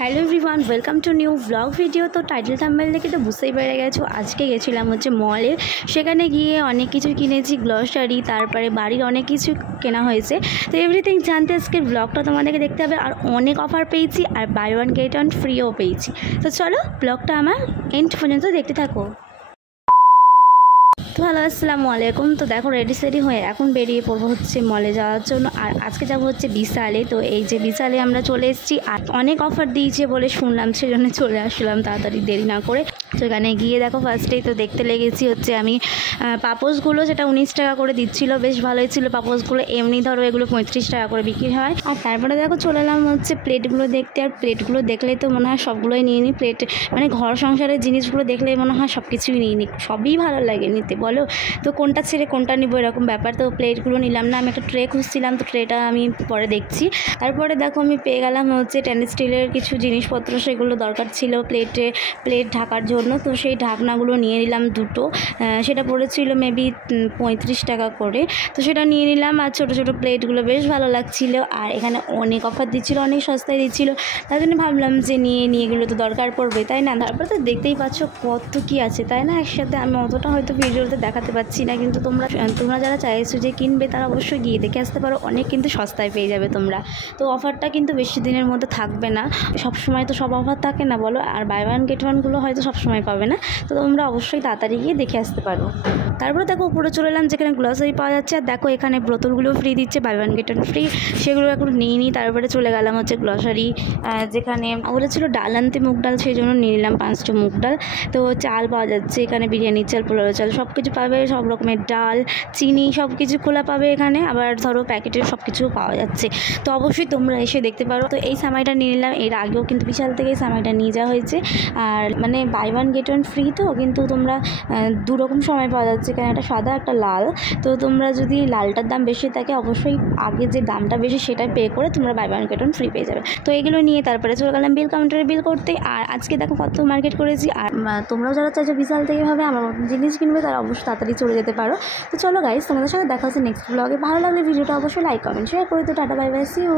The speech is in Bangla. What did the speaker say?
Hello everyone, welcome to new blog video. তো টাইটেল থাম্বনেল দেখে তো বুঝতেই পেরে গেছো আজকে গেছিলাম মলে। সেখানে গিয়ে অনেক কিছু কিনেছি, গ্লসারি, তারপরে বাড়ির অনেক কিছু কেনা হয়েছে। তো এভরিথিং জানতে আজকের ব্লগটা তোমাদেরকে দেখতে হবে। আর অনেক অফার পেয়েছি, আর বাই ওয়ান গেট ওয়ান ফ্রিও পেয়েছি। তো চলো ব্লগটা আমার এন্ড পর্যন্ত দেখতে থাকো। তো হ্যালো, আসসালামু আলাইকুম। তো দেখো রেডি সেডি হয়ে এখন বেরিয়ে পড়বো মলে যাওয়ার জন্য। আর আজকে যাবো বিশালে। তো এই যে বিশালে আমরা চলে এসেছি, আর অনেক অফার দিয়েছে বলে শুনলাম, সেজন্য চলে আসলাম তাড়াতাড়ি দেরি না করে। তো এখানে গিয়ে দেখো ফার্স্টেই তো দেখতে লেগেছি আমি পাপোশগুলো, যেটা 19 টাকা করে দিচ্ছিল, বেশ ভালোই ছিল পাপোশগুলো। এমনি ধরো এগুলো 35 টাকা করে বিক্রি হয়। আর তারপরে দেখো চলে এলাম প্লেটগুলো দেখতে। আর প্লেটগুলো দেখলেই তো মনে হয় সবগুলোই নিয়ে নিই। প্লেট মানে ঘর সংসারের জিনিসগুলো দেখলেই মনে হয় সব কিছুই নিয়ে নিই, সবই ভালো লাগে নিতে, বলো। তো কোনটা ছেড়ে কোনটা নিবো এরকম ব্যাপার। তো প্লেটগুলো নিলাম না, আমি একটা ট্রে খুঁজছিলাম, তো ট্রেটা আমি পরে দেখছি। তারপরে দেখো আমি পেয়ে গেলাম স্টেনলেস স্টিলের কিছু জিনিসপত্র, সেগুলো দরকার ছিল প্লেট ঢাকার জন্য। তো সেই ঢাকনাগুলো নিয়ে নিলাম দুটো, সেটা পড়েছিল মেবি 35 টাকা করে। তো সেটা নিয়ে নিলাম। আর ছোটো ছোটো প্লেটগুলো বেশ ভালো লাগছিলো, আর এখানে অনেক অফার দিচ্ছিলো, অনেক সস্তায় দিচ্ছিলো। তাই জন্য ভাবলাম যে নিয়ে এগুলো তো দরকার পড়বে, তাই না। তারপরে তো দেখতেই পাচ্ছ কত কী আছে, তাই না। একসাথে আমি অতটা হয়তো ভিডিওতে দেখাতে পাচ্ছি না, কিন্তু তোমরা যারা চাইছো যে কিনবে তারা অবশ্যই গিয়ে দেখে আসতে পারো। অনেক কিন্তু সস্তায় পেয়ে যাবে তোমরা। তো অফারটা কিন্তু বেশি দিনের মধ্যে থাকবে না, সব সময় তো সব অফার থাকে না, বলো। আর বাই ওয়ান গেট ওয়ানগুলো হয়তো সবসময় পাবে না। তো তোমরা অবশ্যই তাড়াতাড়ি গিয়ে দেখে আসতে পারো। তারপরে দেখো উপরে চলে এলাম যেখানে গ্লসারি পাওয়া যাচ্ছে। আর দেখো এখানে বোতলগুলো ফ্রি দিচ্ছে, buy one get one free, সেগুলো এখন নিয়ে নিই। তারপরে চলে গেলাম গ্লসারি, যেখানে ওগুলো ছিল ডাল আনতে, মুগ ডাল, সেই জন্য নিয়ে নিলাম 5টা মুগ ডাল। তো চাল পাওয়া যাচ্ছে এখানে, বিরিয়ানির চাল, পোলাও চাল, সব কিছু পাবে, সব রকমের ডাল, চিনি, সব কিছু খোলা পাবে এখানে। আবার ধরো প্যাকেটের সব কিছু পাওয়া যাচ্ছে। তো অবশ্যই তোমরা এসে দেখতে পারো। তো এই সামাইটা নিয়ে নিলাম, এর আগেও কিন্তু বিশাল থেকে এই সামাইটা নিয়ে যাওয়া হয়েছে। আর মানে buy one get one free, তো কিন্তু তোমরা দুরকম সময় পাওয়া যাচ্ছে এখানে, একটা সাদা একটা লাল। তো তোমরা যদি লালটার দাম বেশি থাকে, অবশ্যই আগে যে দামটা বেশি সেটা পে করে তোমরা buy one get one free পেয়ে যাবে। তো এগুলো নিয়ে তারপরে চলে গেলাম বিল কাউন্টারে বিল করতে। আর আজকে দেখো কত মার্কেট করেছি। আর তোমরাও যারা চাইছো বিশাল থেকে ভাবে আমার জিনিস কিনবে, তারা অবশ্যই তাড়াতাড়ি চলে যেতে পারো। তো চলো গাইস, তোমাদের সাথে দেখা হচ্ছে নেক্সট ব্লগে। ভালো লাগলে ভিডিওটা অবশ্যই লাইক কমেন্ট শেয়ার করে তো tata bye bye, see you.